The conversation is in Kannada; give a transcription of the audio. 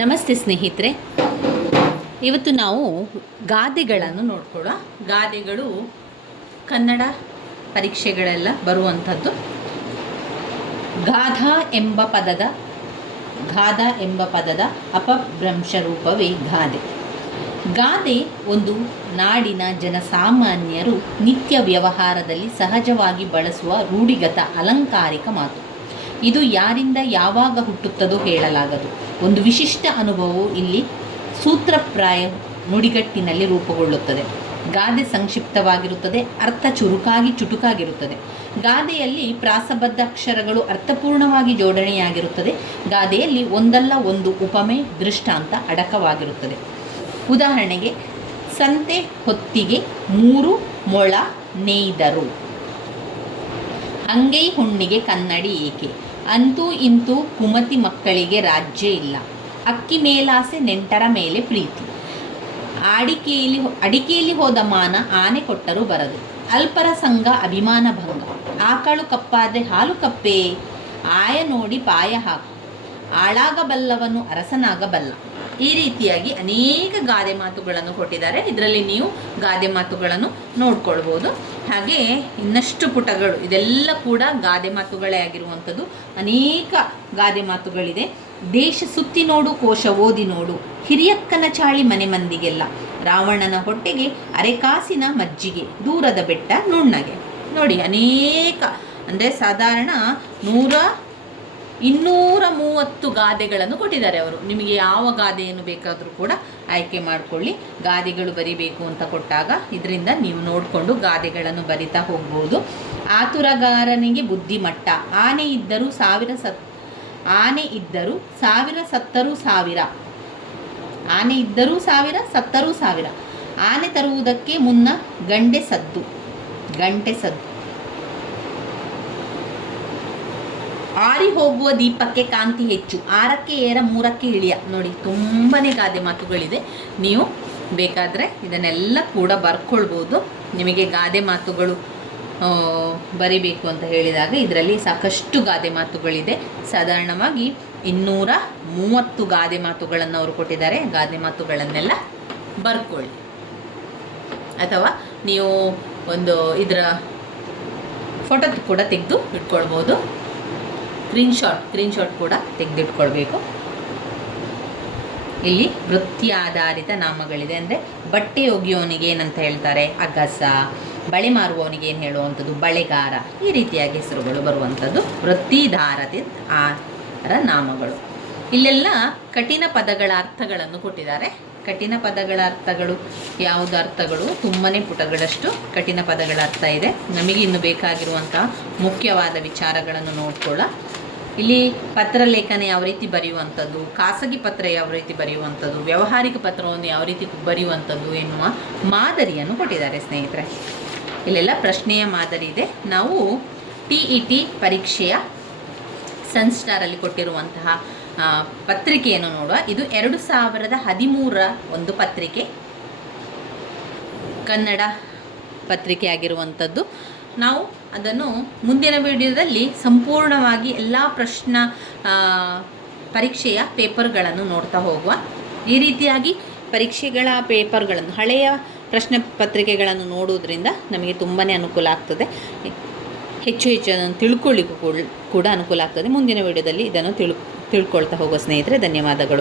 ನಮಸ್ತೆ ಸ್ನೇಹಿತರೆ, ಇವತ್ತು ನಾವು ಗಾದೆಗಳನ್ನು ನೋಡ್ಕೊಳ್ಳೋಣ. ಗಾದೆಗಳು ಕನ್ನಡ ಪರೀಕ್ಷೆಗಳೆಲ್ಲ ಬರುವಂಥದ್ದು. ಗಾಧ ಎಂಬ ಪದದ ಅಪಭ್ರಂಶ ರೂಪವೇ ಗಾದೆ. ಗಾದೆ ಒಂದು ನಾಡಿನ ಜನಸಾಮಾನ್ಯರು ನಿತ್ಯ ವ್ಯವಹಾರದಲ್ಲಿ ಸಹಜವಾಗಿ ಬಳಸುವ ರೂಢಿಗತ ಅಲಂಕಾರಿಕ ಮಾತು. ಇದು ಯಾರಿಂದ ಯಾವಾಗ ಹುಟ್ಟುತ್ತದೋ ಹೇಳಲಾಗದು. ಒಂದು ವಿಶಿಷ್ಟ ಅನುಭವವು ಇಲ್ಲಿ ಸೂತ್ರಪ್ರಾಯ ನುಡಿಗಟ್ಟಿನಲ್ಲಿ ರೂಪುಗೊಳ್ಳುತ್ತದೆ. ಗಾದೆ ಸಂಕ್ಷಿಪ್ತವಾಗಿರುತ್ತದೆ, ಅರ್ಥ ಚುಟುಕಾಗಿರುತ್ತದೆ. ಗಾದೆಯಲ್ಲಿ ಪ್ರಾಸಬದ್ಧ ಅಕ್ಷರಗಳು ಅರ್ಥಪೂರ್ಣವಾಗಿ ಜೋಡಣೆಯಾಗಿರುತ್ತದೆ. ಗಾದೆಯಲ್ಲಿ ಒಂದಲ್ಲ ಒಂದು ಉಪಮೆ, ದೃಷ್ಟಾಂತ ಅಡಕವಾಗಿರುತ್ತದೆ. ಉದಾಹರಣೆಗೆ, ಸಂತೆ ಹೊತ್ತಿಗೆ 3 ಮೊಳ ನೇಯ್ದರು, ಅಂಗೈ ಹುಣ್ಣಿಗೆ ಕನ್ನಡಿ ಏಕೆ, ಅಂತೂ ಇಂತೂ ಕುಮತಿ ಮಕ್ಕಳಿಗೆ ರಾಜ್ಯ ಇಲ್ಲ, ಅಕ್ಕಿ ಮೇಲಾಸೆ ನೆಂಟರ ಮೇಲೆ ಪ್ರೀತಿ, ಅಡಿಕೆಯಲ್ಲಿ ಹೋದ ಮಾನ ಆನೆ ಕೊಟ್ಟರೂ ಬರದು, ಅಲ್ಪರ ಸಂಘ ಅಭಿಮಾನ ಭಂಗ, ಆಕಳು ಕಪ್ಪಾದರೆ ಹಾಲು ಕಪ್ಪೇ, ಆಯ ನೋಡಿ ಪಾಯ ಹಾಕು, ಆಳಾಗಬಲ್ಲವನು ಅರಸನಾಗಬಲ್ಲ. ಈ ರೀತಿಯಾಗಿ ಅನೇಕ ಗಾದೆ ಮಾತುಗಳನ್ನು ಕೊಟ್ಟಿದ್ದಾರೆ. ಇದರಲ್ಲಿ ನೀವು ಗಾದೆ ಮಾತುಗಳನ್ನು ನೋಡ್ಕೊಳ್ಬೋದು. ಹಾಗೆ ಇನ್ನಷ್ಟು ಪುಟಗಳು, ಇದೆಲ್ಲ ಕೂಡ ಗಾದೆ ಮಾತುಗಳೇ ಆಗಿರುವಂಥದ್ದು. ಅನೇಕ ಗಾದೆ ಮಾತುಗಳಿದೆ. ದೇಶ ಸುತ್ತಿ ನೋಡು, ಕೋಶ ಓದಿ ನೋಡು, ಹಿರಿಯಕ್ಕನ ಚಾಳಿ ಮನೆ ಮಂದಿಗೆಲ್ಲ, ರಾವಣನ ಹೊಟ್ಟೆಗೆ ಅರೆಕಾಸಿನ ಮಜ್ಜಿಗೆ, ದೂರದ ಬೆಟ್ಟ ನುಣ್ಣಗೆ. ನೋಡಿ, ಅನೇಕ ಅಂದರೆ ಸಾಧಾರಣ 230 ಗಾದೆಗಳನ್ನು ಕೊಟ್ಟಿದ್ದಾರೆ ಅವರು. ನಿಮಗೆ ಯಾವ ಗಾದೆಯನ್ನು ಬೇಕಾದರೂ ಕೂಡ ಆಯ್ಕೆ ಮಾಡಿಕೊಳ್ಳಿ. ಗಾದೆಗಳು ಬರಿಬೇಕು ಅಂತ ಕೊಟ್ಟಾಗ ಇದರಿಂದ ನೀವು ನೋಡಿಕೊಂಡು ಗಾದೆಗಳನ್ನು ಬರಿತಾ ಹೋಗ್ಬೋದು. ಆತುರಗಾರನಿಗೆ ಬುದ್ಧಿಮಟ್ಟ, ಆನೆ ಇದ್ದರೂ ಸಾವಿರ ಸತ್ತರೂ ಸಾವಿರ, ಆನೆ ಇದ್ದರೂ ಸಾವಿರ ಸತ್ತರೂ ಸಾವಿರ, ಆನೆ ತರುವುದಕ್ಕೆ ಮುನ್ನ ಗಂಟೆ ಸದ್ದು, ಆರಿ ಹೋಗುವ ದೀಪಕ್ಕೆ ಕಾಂತಿ ಹೆಚ್ಚು, 6ಕ್ಕೆ ಏರ 3ಕ್ಕೆ ಇಳಿಯ. ನೋಡಿ, ತುಂಬಾ ಗಾದೆ ಮಾತುಗಳಿದೆ. ನೀವು ಬೇಕಾದರೆ ಇದನ್ನೆಲ್ಲ ಕೂಡ ಬರ್ಕೊಳ್ಬೋದು. ನಿಮಗೆ ಗಾದೆ ಮಾತುಗಳು ಬರಿಬೇಕು ಅಂತ ಹೇಳಿದಾಗ ಇದರಲ್ಲಿ ಸಾಕಷ್ಟು ಗಾದೆ ಮಾತುಗಳಿದೆ. ಸಾಧಾರಣವಾಗಿ 230 ಗಾದೆ ಮಾತುಗಳನ್ನು ಅವರು ಕೊಟ್ಟಿದ್ದಾರೆ. ಗಾದೆ ಮಾತುಗಳನ್ನೆಲ್ಲ ಬರ್ಕೊಳ್ಳಿ. ಅಥವಾ ನೀವು ಒಂದು ಇದರ ಫೋಟೋ ಕೂಡ ತೆಗೆದು ಇಟ್ಕೊಳ್ಬೋದು. ಸ್ಕ್ರೀನ್ಶಾಟ್ ಕೂಡ ತೆಗೆದಿಟ್ಕೊಳ್ಬೇಕು. ಇಲ್ಲಿ ವೃತ್ತಿ ಆಧಾರಿತ ನಾಮಗಳಿದೆ. ಅಂದರೆ ಬಟ್ಟೆ ಒಗೆಯೋನಿಗೆ ಏನಂತ ಹೇಳ್ತಾರೆ, ಅಗಸ. ಬಳೆ ಮಾರುವವನಿಗೆ ಏನು ಹೇಳುವಂಥದ್ದು, ಬಳೆಗಾರ. ಈ ರೀತಿಯಾಗಿ ಹೆಸರುಗಳು ಬರುವಂಥದ್ದು ವೃತ್ತಿಧಾರರ ನಾಮಗಳು. ಇಲ್ಲೆಲ್ಲ ಕಠಿಣ ಪದಗಳ ಅರ್ಥಗಳನ್ನು ಕೊಟ್ಟಿದ್ದಾರೆ. ಕಠಿಣ ಪದಗಳ ಅರ್ಥಗಳು ಯಾವುದು? ಅರ್ಥಗಳು ತುಂಬಾ ಪುಟಗಳಷ್ಟು ಕಠಿಣ ಪದಗಳ ಅರ್ಥ ಇದೆ. ನಮಗೆ ಇನ್ನು ಬೇಕಾಗಿರುವಂತಹ ಮುಖ್ಯವಾದ ವಿಚಾರಗಳನ್ನು ನೋಡ್ಕೊಳ್ಳ. ಇಲ್ಲಿ ಪತ್ರ ಲೇಖನ ಯಾವ ರೀತಿ ಬರೆಯುವಂಥದ್ದು, ಖಾಸಗಿ ಪತ್ರ ಯಾವ ರೀತಿ ಬರೆಯುವಂಥದ್ದು, ವ್ಯಾವಹಾರಿಕ ಪತ್ರವನ್ನು ಯಾವ ರೀತಿ ಬರೆಯುವಂಥದ್ದು ಎನ್ನುವ ಮಾದರಿಯನ್ನು ಕೊಟ್ಟಿದ್ದಾರೆ ಸ್ನೇಹಿತರೆ. ಇಲ್ಲೆಲ್ಲ ಪ್ರಶ್ನೆಯ ಮಾದರಿ ಇದೆ. ನಾವು TET ಪರೀಕ್ಷೆಯ ಸನ್ಸ್ಟಾರಲ್ಲಿ ಕೊಟ್ಟಿರುವಂತಹ ಪತ್ರಿಕೆಯನ್ನು ನೋಡುವ. ಇದು 2013 ಒಂದು ಪತ್ರಿಕೆ, ಕನ್ನಡ ಪತ್ರಿಕೆ ಆಗಿರುವಂಥದ್ದು. ನಾವು ಅದನ್ನು ಮುಂದಿನ ವಿಡಿಯೋದಲ್ಲಿ ಸಂಪೂರ್ಣವಾಗಿ ಎಲ್ಲ ಪರೀಕ್ಷೆಯ ಪೇಪರ್ಗಳನ್ನು ನೋಡ್ತಾ ಹೋಗುವ. ಈ ರೀತಿಯಾಗಿ ಪರೀಕ್ಷೆಗಳ ಪೇಪರ್ಗಳನ್ನು, ಹಳೆಯ ಪ್ರಶ್ನೆ ಪತ್ರಿಕೆಗಳನ್ನು ನೋಡುವುದರಿಂದ ನಮಗೆ ತುಂಬಾ ಅನುಕೂಲ ಆಗ್ತದೆ. ಹೆಚ್ಚು ಅದನ್ನು ತಿಳ್ಕೊಳ್ಳಿಕ್ಕೂ ಕೂಡ ಅನುಕೂಲ ಆಗ್ತದೆ. ಮುಂದಿನ ವಿಡಿಯೋದಲ್ಲಿ ಇದನ್ನು ತಿಳ್ಕೊಳ್ತಾ ಹೋಗುವ ಸ್ನೇಹಿತರೆ. ಧನ್ಯವಾದಗಳು.